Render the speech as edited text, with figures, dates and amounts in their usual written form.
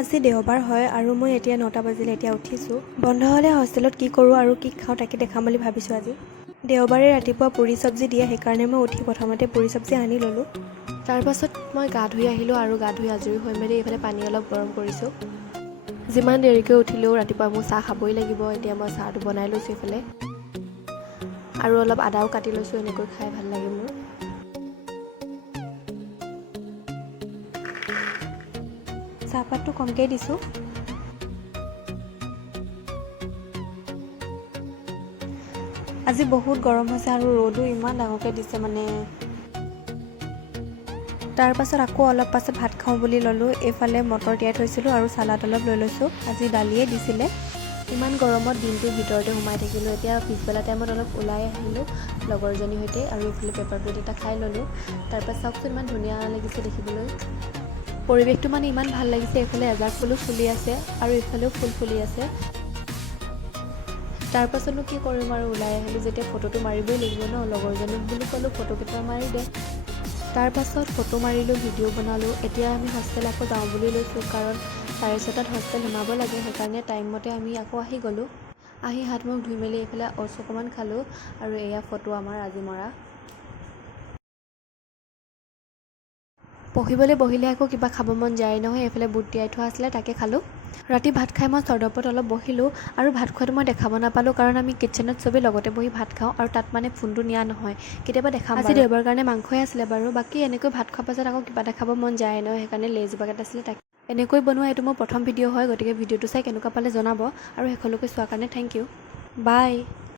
আজি দেওবাৰ হয় আৰু মই এতিয়া 9টা বাজিলে এতিয়া উঠিছোঁ। বন্ধ হ'লে হোষ্টেলত কি কৰোঁ আৰু কি খাওঁ তাকে দেখাম বুলি ভাবিছোঁ আজি। দেওবাৰে ৰাতিপুৱা পুৰি চব্জি দিয়ে, সেইকাৰণে মই উঠি প্ৰথমতে পুৰি চব্জি আনি ল'লোঁ। তাৰপাছত মই গা ধুই আহিলোঁ আৰু গা ধুই আজৰি হৈ মেলি এইফালে পানী অলপ গৰম কৰিছোঁ। যিমান দেৰিকৈ উঠিলেও ৰাতিপুৱা মোৰ চাহ খাবই লাগিব। এতিয়া মই চাহটো বনাই লৈছোঁ এইফালে আৰু অলপ আদাও কাটি লৈছোঁ, এনেকৈ খাই ভাল লাগে মোৰ। চাহপাতটো কমকৈ দিছোঁ। আজি বহুত গৰম হৈছে আৰু ৰ'দো ইমান ডাঙৰকৈ দিছে মানে। তাৰপাছত আকৌ অলপ পাছত ভাত খাওঁ বুলি ল'লোঁ। এইফালে মটৰ তিয়াই থৈছিলোঁ আৰু চালাড অলপ লৈ লৈছোঁ। আজি দালিয়ে দিছিলে। ইমান গৰমত দিনটো ভিতৰতে সোমাই থাকিলোঁ। এতিয়া পিছবেলা টাইমত অলপ ওলাই আহিলোঁ লগৰজনীৰ সৈতে আৰু এইফালে পেপাৰ প্লেট এটা খাই ল'লোঁ। তাৰপাছত চাওকচোন ইমান ধুনীয়া লাগিছে দেখিবলৈ। পৰিৱেশটো মানে ইমান ভাল লাগিছে। এইফালে এজাক ফুলো ফুলি আছে আৰু ইফালেও ফুল ফুলি আছে। তাৰপাছতনো কি কৰিম আৰু ওলাই আহিলোঁ যেতিয়া ফটোটো মাৰিবই লাগিব ন। লগৰজনীক বুলি ক'লোঁ ফটোকেইটা মাৰি দে। তাৰপাছত ফটো মাৰিলোঁ, ভিডিঅ' বনালোঁ। এতিয়া আমি হোষ্টেল আকৌ যাওঁ বুলি লৈছোঁ কাৰণ 6:30টাত হোষ্টেল সোমাব লাগে। সেইকাৰণে টাইমমতে আমি আকৌ আহি গ'লোঁ। আহি হাত মুখ ধুই মেলি এইফালে অ'টছ অকণমান খালোঁ আৰু এয়া ফটো আমাৰ আজি মৰা। পঢ়িবলৈ বহিলে আকৌ কিবা খাব মন যায় নহয়। এইফালে বুট তিয়াই থোৱা আছিলে তাকে খালোঁ। ৰাতি ভাত খাই মই চৰ্দপত অলপ বহিলোঁ আৰু ভাত খোৱাটো মই দেখাব নাপালোঁ কাৰণ আমি কিটচেনত চবেই লগতে বহি ভাত খাওঁ আৰু তাত মানে ফোনটো নিয়া নহয়। কেতিয়াবা দেখাম। আজি দেওবাৰ কাৰণে মাংসই আছিলে বাৰু। বাকী এনেকৈ ভাত খোৱাৰ পাছত আকৌ কিবা দেখাব মন যায় নহয়, সেইকাৰণে লেজ বাকেট আছিলে তাকে। এনেকৈ বনোৱা এইটো মোৰ প্ৰথম ভিডিঅ' হয়, গতিকে ভিডিঅ'টো চাই কেনেকুৱা পালে জনাব আৰু শেষলৈকে চোৱাৰ কাৰণে থেংক ইউ। বাই।